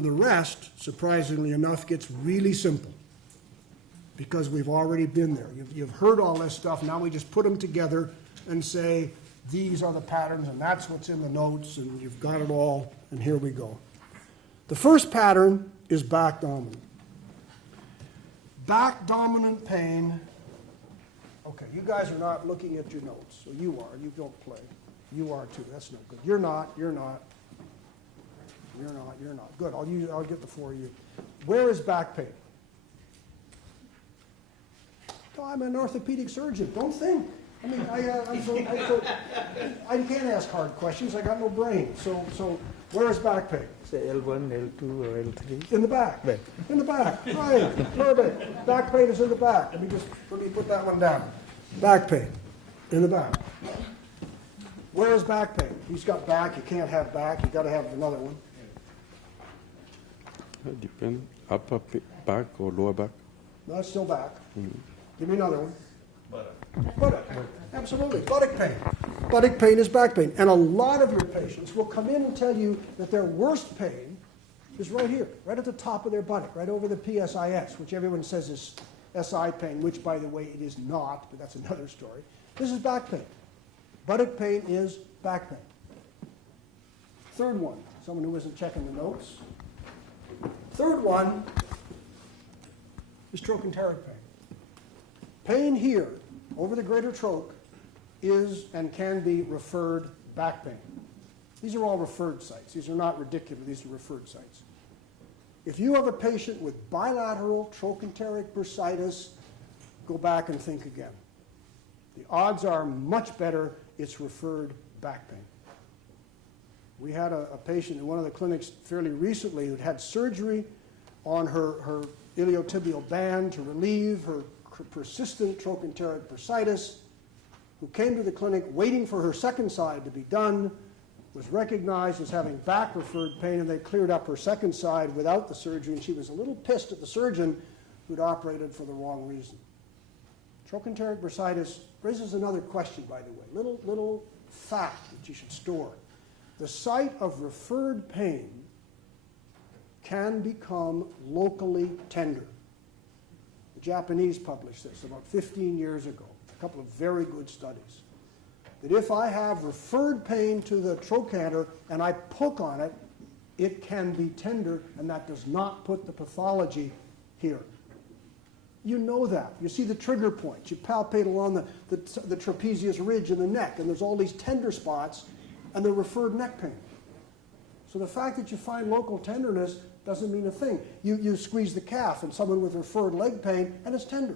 And the rest, surprisingly enough, gets really simple because we've already been there. You've heard all this stuff. Now we just put them together and say, these are the patterns, and that's what's in the notes, and you've got it all, and here we go. The first pattern is back dominant. Back dominant pain. Okay, you guys are not looking at your notes, so you are. You don't play. You are too. That's no good. You're not. You're not. You're not. You're not. Good. I'll get the four of you. Where is back pain? Oh, I'm an orthopedic surgeon. Don't think. I mean, I can't ask hard questions. I got no brain. So where is back pain? Say L1, L2, or L3. In the back. Back. In the back. Right. Perfect. Back pain is in the back. Let me put that one down. Back pain. In the back. Where is back pain? He's got back. You can't have back. You've got to have another one. Depend. Upper back or lower back? No, it's still back. Give me another one. Buttock. Absolutely. Buttock pain. Buttock pain is back pain. And a lot of your patients will come in and tell you that their worst pain is right here, right at the top of their buttock, right over the PSIS, which everyone says is SI pain, which, by the way, it is not, but that's another story. This is back pain. Buttock pain is back pain. Third one, someone who isn't checking the notes. Third one is trochanteric pain. Pain here, over the greater troch, is and can be referred back pain. These are all referred sites. These are not ridiculous. These are referred sites. If you have a patient with bilateral trochanteric bursitis, go back and think again. The odds are much better it's referred back pain. We had a patient in one of the clinics fairly recently who'd had surgery on her iliotibial band to relieve her persistent trochanteric bursitis, who came to the clinic waiting for her second side to be done, was recognized as having back referred pain, and they cleared up her second side without the surgery, and she was a little pissed at the surgeon who'd operated for the wrong reason. Trochanteric bursitis raises another question, by the way, little fact that you should store. The site of referred pain can become locally tender. The Japanese published this about 15 years ago, a couple of very good studies. That if I have referred pain to the trochanter and I poke on it, it can be tender, and that does not put the pathology here. You know that. You see the trigger points. You palpate along the trapezius ridge in the neck, and there's all these tender spots, and they're referred neck pain. So the fact that you find local tenderness doesn't mean a thing. You squeeze the calf and someone with referred leg pain, and it's tender.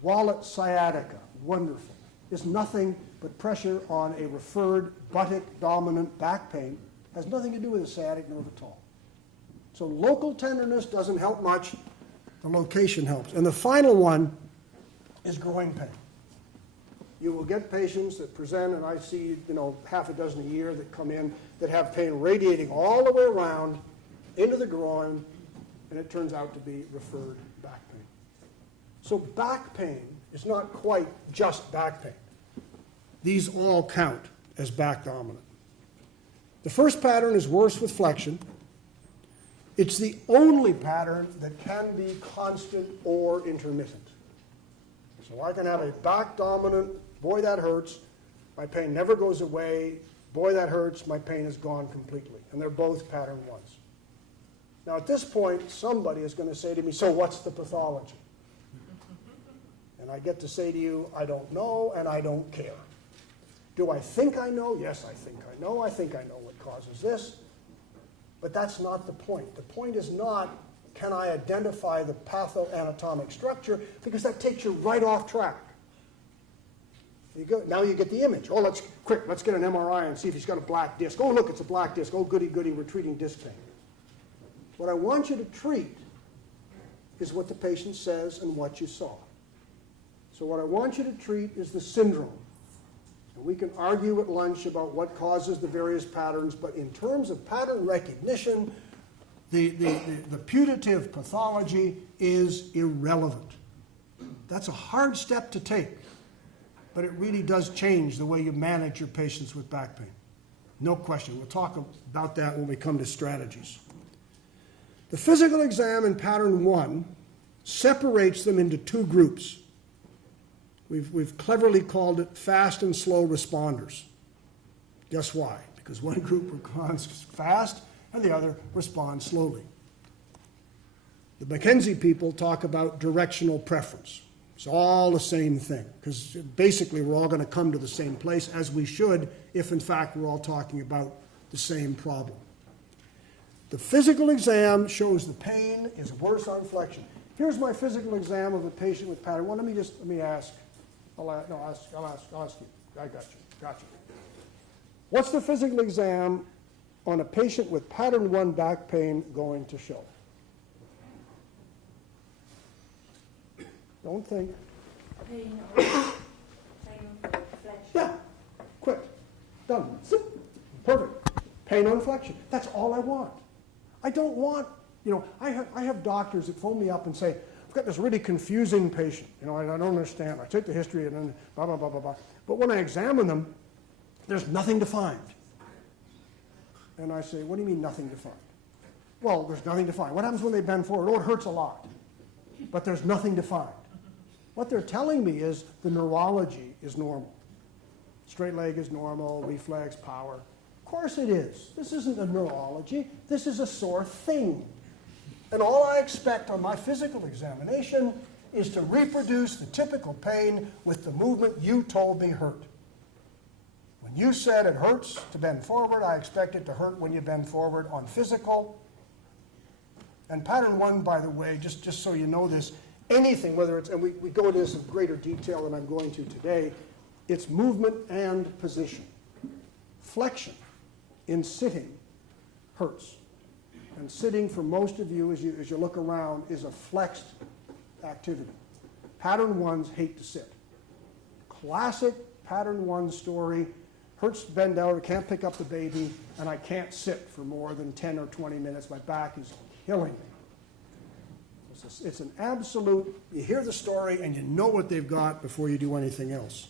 Wallet sciatica, wonderful. Is nothing but pressure on a referred buttock-dominant back pain. Has nothing to do with a sciatic nerve at all. So local tenderness doesn't help much. The location helps. And the final one is groin pain. You will get patients that present, and I see half a dozen a year that come in that have pain radiating all the way around into the groin, and it turns out to be referred back pain. So back pain is not quite just back pain. These all count as back dominant. The first pattern is worse with flexion. It's the only pattern that can be constant or intermittent. So I can have a back dominant, boy that hurts, my pain never goes away, boy that hurts, my pain is gone completely. And they're both pattern ones. Now at this point, somebody is going to say to me, so what's the pathology? And I get to say to you, I don't know and I don't care. Do I think I know? Yes, I think I know. I think I know what causes this. But that's not the point. The point is not, can I identify the pathoanatomic structure, because that takes you right off track. Now you get the image. Oh, let's get an MRI and see if he's got a black disc. Oh, look, it's a black disc. Oh, goody, goody, we're treating disc pain. What I want you to treat is what the patient says and what you saw. So what I want you to treat is the syndrome. And we can argue at lunch about what causes the various patterns, but in terms of pattern recognition, the putative pathology is irrelevant. That's a hard step to take, but it really does change the way you manage your patients with back pain. No question. We'll talk about that when we come to strategies. The physical exam in pattern 1 separates them into two groups. We've cleverly called it fast and slow responders. Guess why? Because one group responds fast and the other responds slowly. The McKenzie people talk about directional preference. It's all the same thing, because basically we're all going to come to the same place, as we should if in fact we're all talking about the same problem. The physical exam shows the pain is worse on flexion. Here's my physical exam of a patient with pattern 1. Let me ask. I'll ask you. I got you. What's the physical exam on a patient with pattern 1 back pain going to show? Don't think. Pain on flexion. Yeah. Quick. Done. Zip. Perfect. Pain on flexion. That's all I want. I don't want, I have doctors that phone me up and say, I've got this really confusing patient. I don't understand. I take the history and then blah, blah, blah, blah, blah. But when I examine them, there's nothing to find. And I say, what do you mean nothing to find? Well, there's nothing to find. What happens when they bend forward? Oh, it hurts a lot. But there's nothing to find. What they're telling me is the neurology is normal. Straight leg is normal, reflex, power. Of course it is. This isn't a neurology. This is a sore thing. And all I expect on my physical examination is to reproduce the typical pain with the movement you told me hurt. When you said it hurts to bend forward, I expect it to hurt when you bend forward on physical. And pattern 1, by the way, just so you know this, anything, whether it's, and we go into this in greater detail than I'm going to today, it's movement and position. Flexion in sitting hurts. And sitting, for most of you, as you look around, is a flexed activity. Pattern 1s hate to sit. Classic pattern 1 story. Hurts to bend out, I can't pick up the baby, and I can't sit for more than 10 or 20 minutes. My back is killing me. It's an absolute, you hear the story and you know what they've got before you do anything else.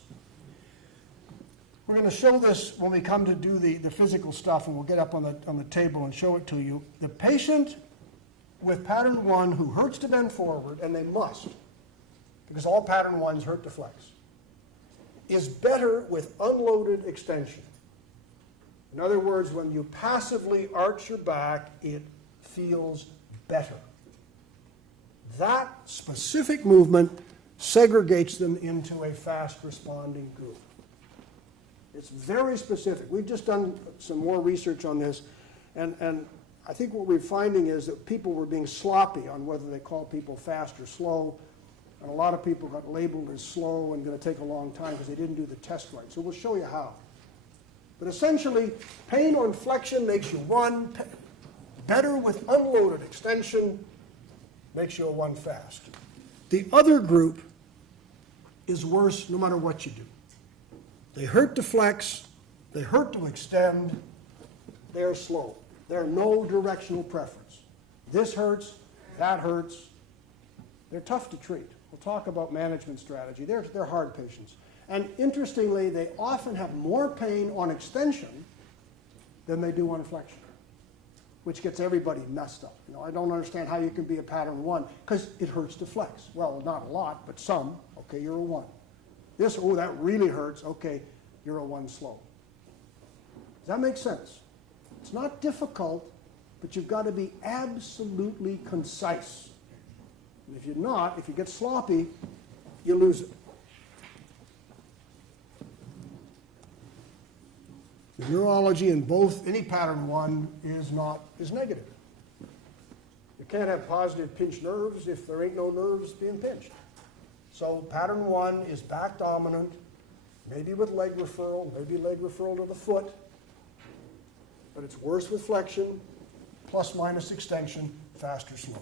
We're going to show this when we come to do the physical stuff, and we'll get up on the table and show it to you. The patient with pattern 1 who hurts to bend forward, and they must, because all pattern 1s hurt to flex, is better with unloaded extension. In other words, when you passively arch your back, it feels better. That specific movement segregates them into a fast responding group. It's very specific. We've just done some more research on this, and I think what we're finding is that people were being sloppy on whether they call people fast or slow, and a lot of people got labeled as slow and going to take a long time because they didn't do the test right. So we'll show you how. But essentially, pain on flexion makes you run better with unloaded extension, makes you a 1 fast. The other group is worse no matter what you do. They hurt to flex, they hurt to extend, they're slow. They're no directional preference. This hurts, that hurts. They're tough to treat. We'll talk about management strategy. They're hard patients. And interestingly, they often have more pain on extension than they do on flexion, which gets everybody messed up. I don't understand how you can be a pattern 1 because it hurts to flex. Well, not a lot, but some. Okay, you're a 1. This, oh, that really hurts. Okay, you're a 1 slow. Does that make sense? It's not difficult, but you've got to be absolutely concise. And if you're not, if you get sloppy, you lose it. The neurology in any pattern 1 is negative. You can't have positive pinched nerves if there ain't no nerves being pinched. So pattern 1 is back dominant, maybe with leg referral, maybe leg referral to the foot, but it's worse with flexion, plus minus extension, fast or slow.